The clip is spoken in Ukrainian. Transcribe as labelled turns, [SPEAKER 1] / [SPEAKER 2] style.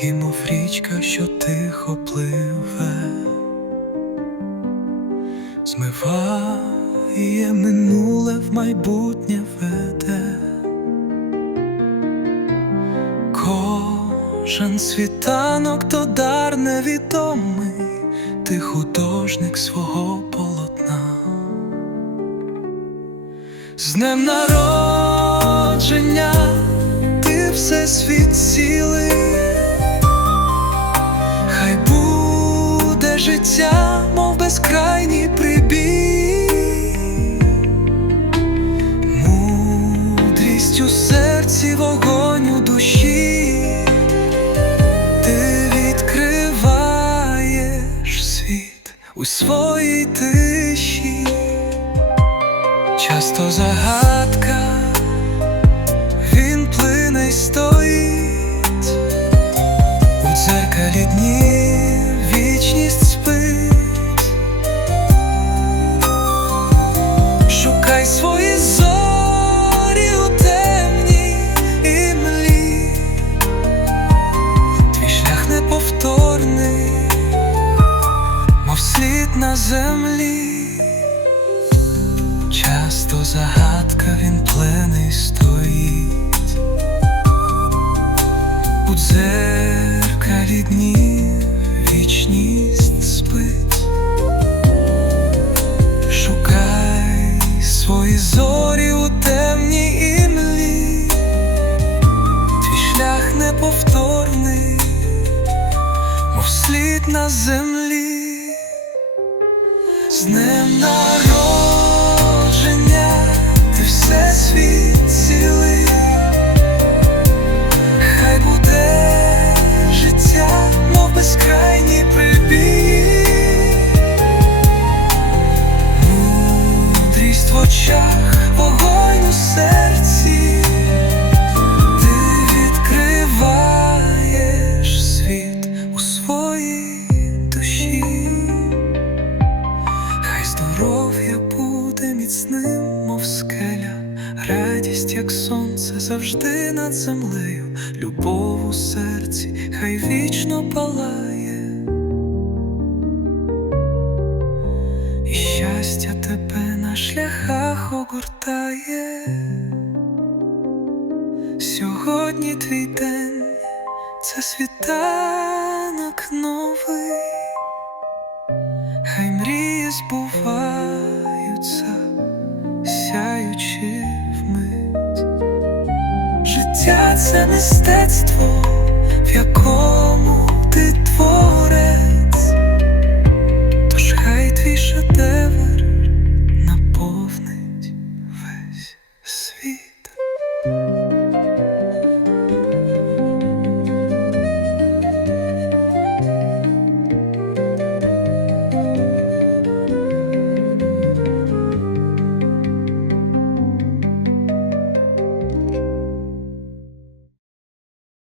[SPEAKER 1] Тільки мов річка, що тихо пливе, змиває минуле в майбутнє веде. Кожен світанок то дар невідомий, ти художник свого полотна. З днем народження ти все світ цілий, життя, мов безкрайній прибій, мудрість у серці, вогонь у душі, ти відкриваєш світ у своїй тиші. Часто загадка, він плине й стоїть. У дзеркалі днів на землі. Часто загадка він плений стоїть у дзеркалі днів вічність спить. Шукай свої зорі у темній імлі, твій шлях неповторний, мов слід на землі. З ним народження як сонце, завжди над землею, любов у серці, хай вічно палає, і щастя тебе на шляхах огортає. Сьогодні твій день, це світанок новий. Хай мрії збуваються, це мистецтво, в якому.